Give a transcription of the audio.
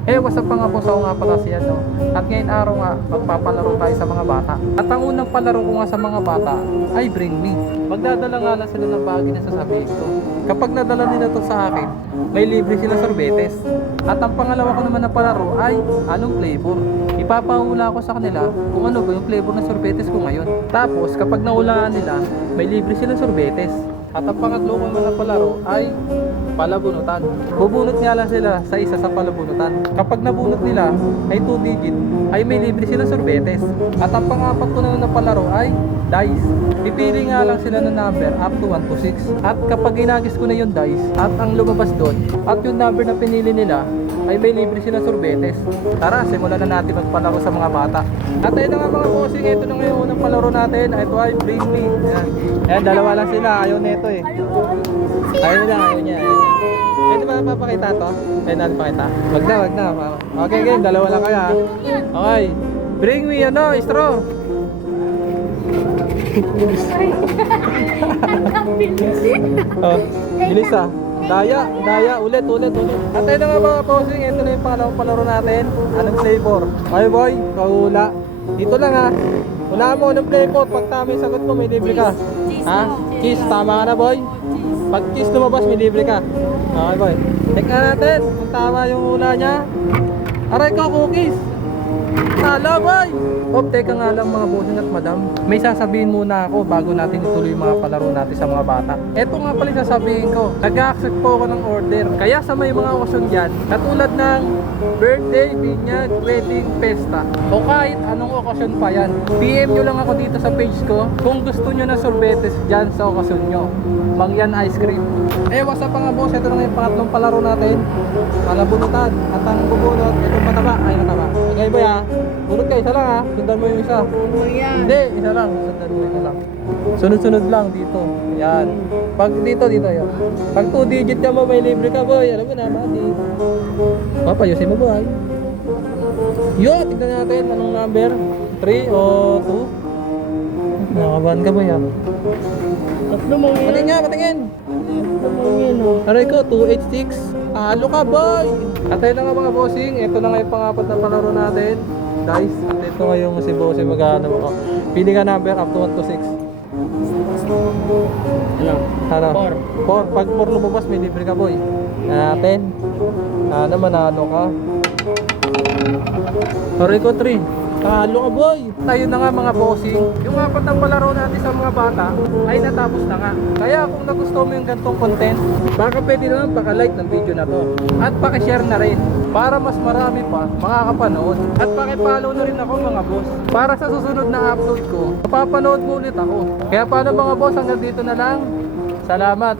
What's up mga boss, ako nga pala si ano. At ngayon araw nga, magpapalaro tayo sa mga bata. At ang unang palaro ko nga sa mga bata ay Bring Me. Magdadala nga lang sila ng bagay na sasabihin ko. Kapag nadala nila to sa akin, may libre sila sorbetes. At ang pangalawa ko naman na palaro ay anong flavor. Ipapahula ko sa kanila kung ano ba yung flavor ng sorbetes ko ngayon. Tapos kapag nahulaan nila, may libre sila sorbetes. At ang pangatlo ko naman na palaro ay palabunutan. Bubunot nga lang sila sa isa sa palabunutan. Kapag nabunot nila ay 2 digit, ay may libre sila sorbetes. At ang pang-apat ko naman na palaro ay dice. Pipili nga lang sila ng number up to 1 to 6. At kapag ginagis ko na yung dice at ang lumabas doon at yung number na pinili nila, ay may libre sila sorbetes. Tara, simulan na natin magpalaro sa mga bata. At ayun na nga mga bossing, ito na ngayon unang palaro natin. Ito ay Bring Me. Ayan, dalawa lang sila. Ayaw nito eh. Ayaw nila, ayaw niya. Pwede ba papakita to? Pwede natin pakita. Wag na. Okay, game. Dalawa lang kaya. Okay. Bring me, straw. Oh, bilis ah. Daya, ulit. At ayun na nga mga bossing, ito na yung pangalawang palaro natin. Anong flavor? Okay boy, kahula. Dito lang ha. Wala mo, anong flavor? Pag tama yung sagot mo, may libre ka. Ha? Cheese, tama ka na boy? Pag cheese lumabas, may libre ka. Okay boy. Check na natin kung tama yung hula niya. Aray ko, cookies. Talo boy! Teka nga lang mga bossing at madam. May sasabihin muna ako bago natin ituloy yung mga palaro natin sa mga bata. Eto nga pala yung sasabihin ko. Nag-accept po ako ng order. Kaya sa may mga okasyon dyan, katulad ng birthday, binyag, wedding, pesta, o kahit anong okasyon pa yan, PM nyo lang ako dito sa page ko kung gusto nyo na sorbetes dyan sa okasyon nyo. Mangyan ice cream. What's up mga boss? Ito na nga yung pangatlong palaro natin. Palabunutan. At ang bubunot, itong mataba. Ay, mataba. Okay ba ya? Bunot ka, isa lang ha. Sundan mo yung isa. Hindi, isa lang. Sundan mo isa lang. Sunod-sunod lang dito. Yan. Pag dito yan. Pag 2 digit ka mo, may libre ka boy. Alam mo na, mati. Papayusin mo boy. Yo, tignan natin. Anong number? 3 o 2? Nakabahan ka boy ha. Tatlo mo yan. Patingin. Tatlo mo yan oh. Aray ko, 286. Halo ka boy! At ayun na nga mga bossing, ito na nga yung pangapat na palaro natin. Dice, at ito nga yung si bossing magkano mo. Pili ka number up to 1 to 6. Ano? 4. Pag 4 lumabas, may libre ka boy. Natin. Manalo ka. Aray ko, 3. Halo ka boy! Tayo na nga mga bossing. Yung apat na palaro natin sa mga bata ay natapos na nga. Kaya kung nagustuhan mo yung gantong content, baka pwede naman paka-like ng video na to. At paki-share na rin para mas marami pa makakapanood. At paki-follow na rin ako mga boss. Para sa susunod na upload ko, mapapanood mo ulit ako. Kaya paano mga boss, hanggang dito na lang. Salamat!